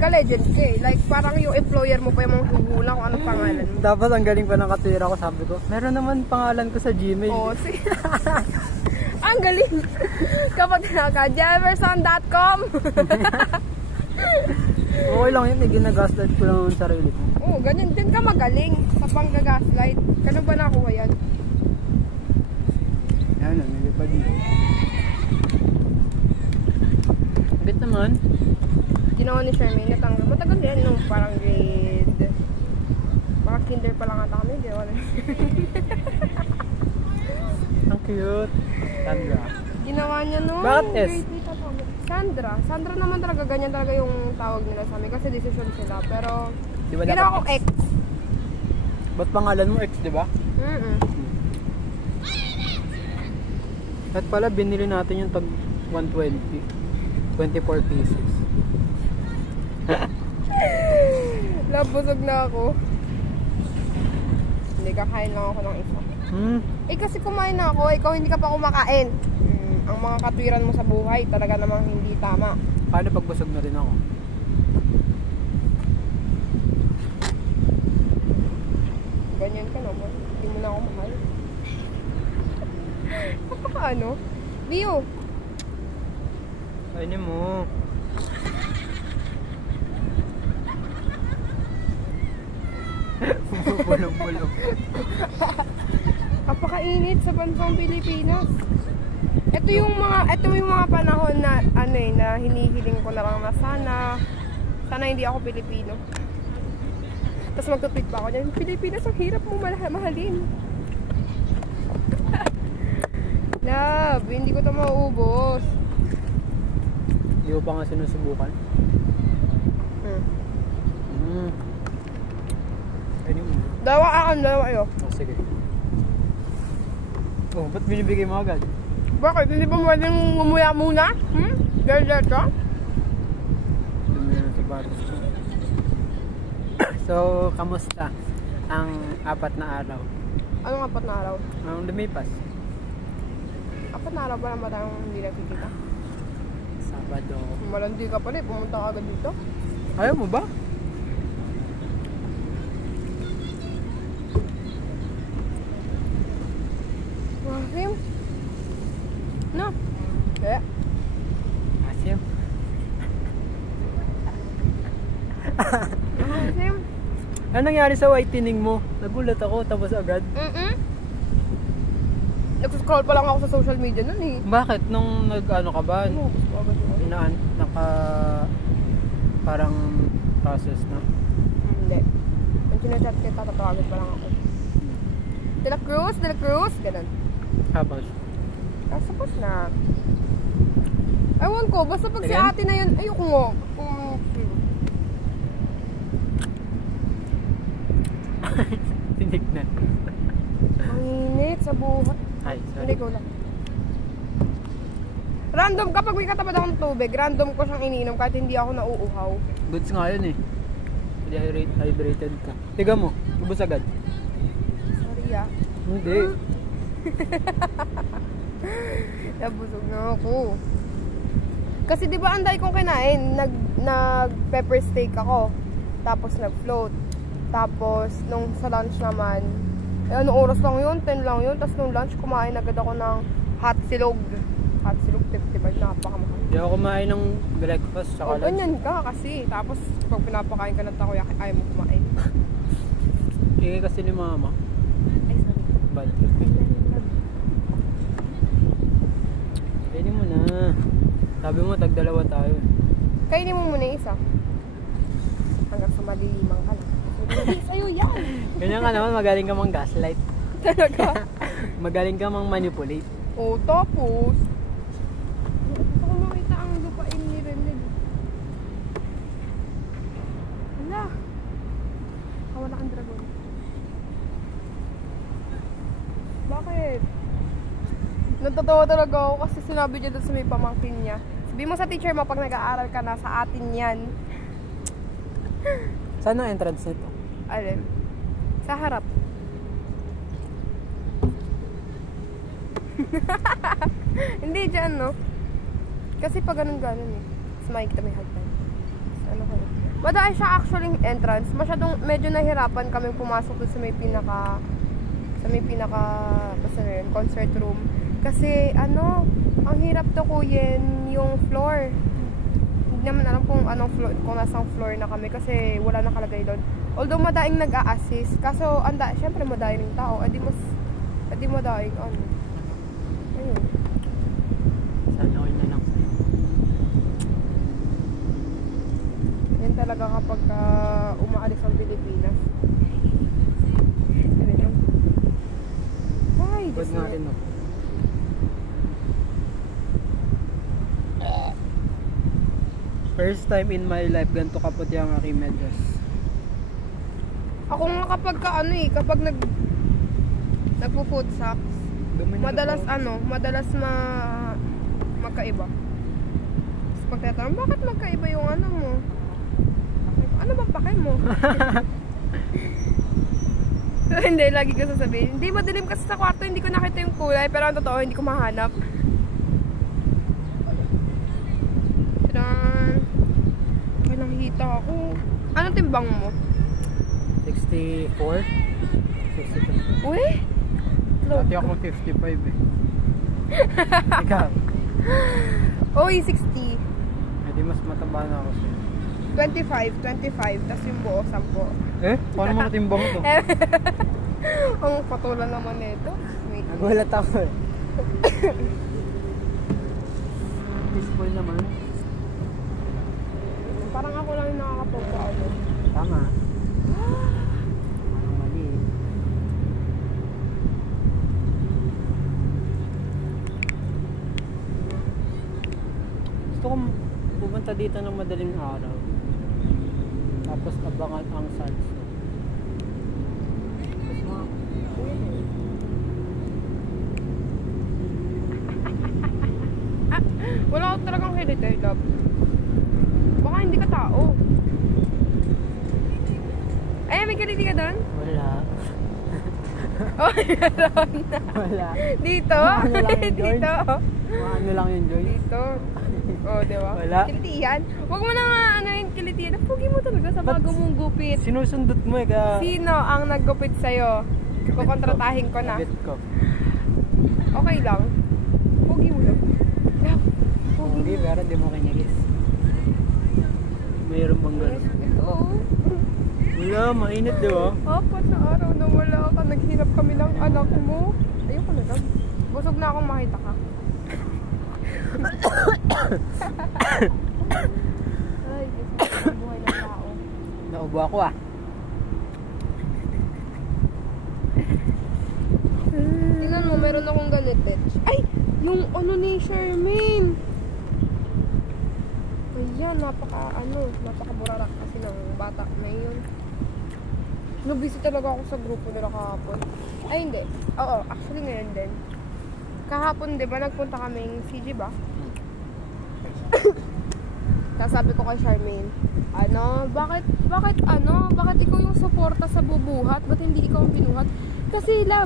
ka, legend ka eh. Like, parang yung employer mo pa yung mga huhula kung anong pangalan mo. Dapat ang galing pa ng katwira ko, sabi ko. Meron naman pangalan ko sa Gmail. Oo, sige. Ang galing. Kapag ka, Jefferson.com. Okay lang yun, ginagaslight ko lang ang sarili ko. Oo, ganyan din ka magaling sa panggagaslight. Kano ba nakuha yan? Ayan na, nilipad dito. Bit naman. Ginawa ni Charmaine natanggal. Matagal yan nung parang grade. Baka kinder pa lang ata kami. Ginawa na. Ang cute. Sandra. Ginawa niya nung Bakit S? grade 8 ata kami. Sandra. Sandra naman talaga. Ganyan talaga yung tawag nila sa amin. Kasi decision sila. Pero Diba ginawa ko X. Ba't pangalan mo X, diba? At pala binili natin yung tag 120. 24 pieces. Labusog na ako. Hindi, kakain lang ako ng isa. Eh kasi kumain na ako, ikaw hindi ka pa kumakain. Ang mga katwiran mo sa buhay talaga namang hindi tama. Paano pag busog na rin ako? Ganyan ka naman. Hindi mo na ako mahal. Kapaka ano? Bio! Kainin mo. Bulong-bulong. Kapakainit sa bansang Pilipinas. Ito yung mga panahon na ano eh, na hinihiling ko na lang na sana hindi ako Pilipino. Tapos magtutweet pa ako dyan, Pilipinas ang hirap mo mahalin. Love, hindi ko ito mauubos. Hindi ko pa nga sinusubukan. Kainin mo. Dalawa akin, dalawa kayo. Oh, sige. Oh, ba't binibigay mo agad? Bakit? Hindi ba pwedeng umuya muna? Diretso? Dumi na sa batas ko. So, kamusta ang 4 na araw? Anong 4 na araw? Ang lumipas? 4 na araw ba naman tayong hindi nakikita? Sabado. Malandi ka pala eh, pumunta ka agad dito. Ayaw mo ba? Asim? No? Kaya? Asim? Asim? Ano nangyari sa whitening mo? Nagulat ako, tapos agad. Nag-scroll pa lang ako sa social media nun eh. Bakit? Nung nag-ano ka ba? Inubos ko agad yun. Parang process na? Hindi. Yung sinachat kita, tatawagan pa lang ako. De La Cruz, ganun. Tapos? Tapos na. Ewan ko, basta pag si Again? ate na yun, ayoko mo. Tinig na. Ang init sa buhat. Ay, sorry. Hindi ko lang. Random, kapag may katapat akong tubig, random ko siyang iniinom kahit hindi ako nauuhaw. Goods nga yun eh. Hydrated ka. Tiga mo, ubos agad. Sorry ah. Hindi. Nabusog na ako. Kasi di ba anday kong kinain, nag pepper steak ako. Tapos nag-float. Tapos nung sa lunch naman, anong oras lang yun? 10 lang yun. Tapos nung lunch, kumain agad ako ng hot silog. Hot silog, 55, napakamahal. Hindi ako kumain ng breakfast sa lunch. Ganyan ka kasi. Tapos pag pinapakain ka ng takoyaki, ayaw mo kumain. Kaya kasi ni mama. Ay, sorry. Bad trip. Kainin mo na. Sabi mo, tag-2 tayo. Kainin mo muna yung isa. Hanggang sa malilimang ka lang. Sa'yo yan! Ganyan ka naman, magaling ka mang gaslight. Talaga? Magaling ka mang manipulate. O, tapos gusto ko makita ang lupain ni Reneg. Hala, wala kang dragon. Bakit? Natatawa talaga ako kasi sinabi niya doon sa may pamangkin niya. Sabi mo sa teacher mo pag nag-aaral ka na, sa atin yan. Saan ang entrance nito? Alin? Sa harap. Hindi dyan, no? Kasi pag ganun-ganun eh. Mas makikita may hagdan. Ano ko? Madami siya actually entrance. Masyadong, medyo nahirapan kaming pumasok doon sa may pinaka, basta na yun, concert room. Kasi, ano, ang hirap tukuyin yung floor. Hindi naman alam kung anong floor, kung nasang floor na kami kasi wala nakalagay doon. Although madaing nag-a-assist, kaso, syempre madaing ng tao, edi madaing, ano. Ayun. Sana all na lang sa'yo. Yan talaga kapag umaalis ang Pilipinas. Ay, Ba't nga rin ako? First time in my life, ganito kaputi ang aking medyas. ako nga kapag kapag nagpo-food socks, madalas magkaiba. Tapos pagtatanong, bakit magkaiba yung ano mo? Ano bang pake mo? Hindi, lagi ko sasabihin. Hindi, madilim kasi sa kwarto, hindi ko nakita yung kulay. Pero ang totoo, hindi ko mahanap. Tadaan! Ay, nakihita ako. Anong timbang mo? 64? 62. Uy! Dati ako 55 eh. Ikaw? Uy, 60. Eh di mas mataba na ako sa'yo. 25. Tapos yung buo, 10. Eh? Paano makatimbang ito? Ang patulan naman nito. Wait. Nagulat ako eh. Peaceful naman. Parang ako lang yung nakakapagpaano. Tama. Parang mali eh. Gusto kong pupunta dito ng madaling araw. Tapos abangan ang sunset. Tapos mga... Wala ako talagang kilite, love. Baka hindi ka tao. Ay, may kiliti ka doon? Wala. Oh, meron na. Wala. Dito? Ano lang yun, Joy? Dito? Ano lang yun, Joy? Dito. Oh, di ba? Wala. Kiliti yan. Huwag mo na nga ano yung kiliti yan. Pugi mo talaga sa bago mong gupit. Sinusundot mo eh kaya... Sino ang naggupit sa'yo? Kukontratahin ko na. Kabit ko. Okay lang. Pugi mo lang. Love, pugi Hindi, mo. pero di mo kinigis. Mayroon bang gano'n? Ito. Wala, mainit di ba? 4 na araw na wala ka. Naghirap kami ng anak mo. Ayoko na lang. Busog na akong makita ka. Ay, gusto ko buhay ng tao. Naubo ako ah. Tingnan mo, meron akong ganito. Ay! Yung ano ni Shermaine! Ayan, napaka-burarak kasi ng bata na yun. Nabisi talaga ako sa grupo nila kahapon. Ay, hindi. Oo, actually ngayon din. Kahapon, di ba, nagpunta kaming CG ba? Tapos sabi ko kay Charmaine, bakit ikaw yung suporta sa bubuhat? Ba't hindi ikaw ang binuhat? Kasi, love,